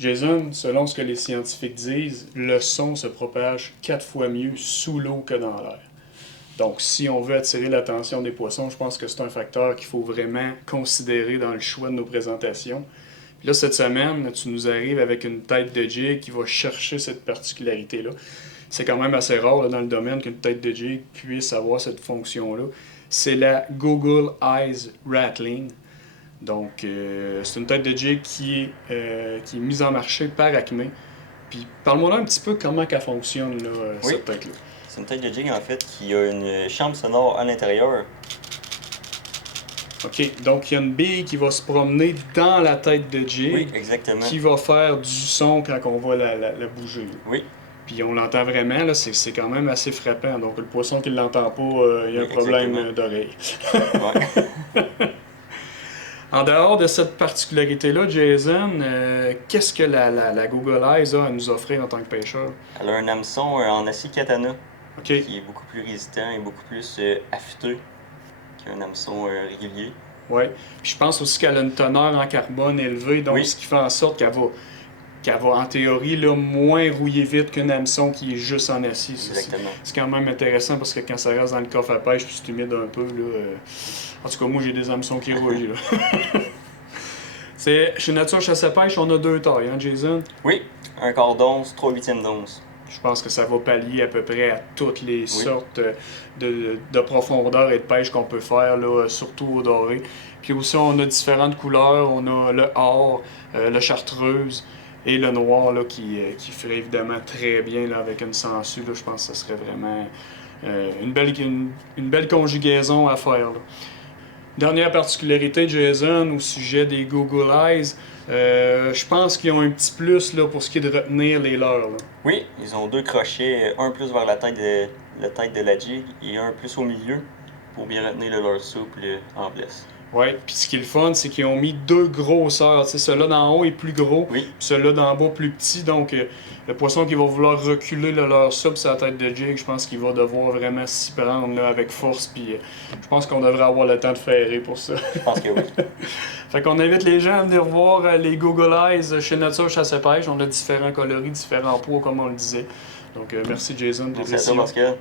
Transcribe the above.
Jason, selon ce que les scientifiques disent, le son se propage 4 fois mieux sous l'eau que dans l'air. Donc, si on veut attirer l'attention des poissons, je pense que c'est un facteur qu'il faut vraiment considérer dans le choix de nos présentations. Puis là, cette semaine, tu nous arrives avec une tête de jig qui va chercher cette particularité-là. C'est quand même assez rare là, dans le domaine qu'une tête de jig puisse avoir cette fonction-là. C'est la Google Eyes Rattling. Donc, c'est une tête de jig qui est mise en marché par Acme. Puis, parle-moi là un petit peu comment elle fonctionne, là, Oui, cette tête-là. c'est une tête de jig en fait qui a une chambre sonore à l'intérieur. OK, donc il y a une bille qui va se promener dans la tête de jig, Oui, exactement. qui va faire du son quand on va la bouger. Oui, Puis on l'entend vraiment, là, c'est quand même assez frappant. Donc le poisson qui ne l'entend pas, il y a oui, un problème exactement. d'oreille. Ouais. En dehors de cette particularité-là, Jason, qu'est-ce que la Google Eyes a à nous offrir en tant que pêcheur? Elle a un hameçon en acier katana OK, qui est beaucoup plus résistant et beaucoup plus affûté qu'un hameçon régulier. ouais. Puis je pense aussi qu'elle a une teneur en carbone élevée, donc Oui, ce qui fait en sorte qu'elle va en théorie là, moins rouiller vite qu'un hameçon qui est juste en acier. exactement. C'est quand même intéressant parce que quand ça reste dans le coffre à pêche puis c'est humide un peu, là, en tout cas moi j'ai des hameçons qui rouillent. Là. Chez Nature Chasse à Pêche, on a deux tailles, hein, Jason? Oui, un quart d'once, 3/8 d'once. Je pense que ça va pallier à peu près à toutes les Oui, sortes de profondeur et de pêche qu'on peut faire, là, surtout au doré. Puis aussi, on a différentes couleurs. On a le or, le chartreuse et le noir là, qui ferait évidemment très bien là, avec une sangsue. Là, je pense que ce serait vraiment une belle conjugaison à faire. Là. Dernière particularité, Jason, au sujet des Google Eyes, je pense qu'ils ont un petit plus là, pour ce qui est de retenir les leurs. Là. oui, ils ont deux crochets, un plus vers la tête de la jig et un plus au milieu pour bien retenir le leurre souple en place. Ouais, puis ce qui est le fun, c'est qu'ils ont mis deux grosseurs. Tu sais, celui-là d'en haut est plus gros, puis Oui, celui-là d'en bas plus petit. Donc, le poisson qui va vouloir reculer le leurre souple sur la tête de jig, je pense qu'il va devoir vraiment s'y prendre là, avec force. Puis, je pense qu'on devrait avoir le temps de ferrer pour ça. je pense que oui. Fait qu'on invite les gens à venir voir les Google Eyes chez Nature Chasse et Pêche. On a différents coloris, différents poids, comme on le disait. Donc, merci Jason. Merci à toi, Pascal.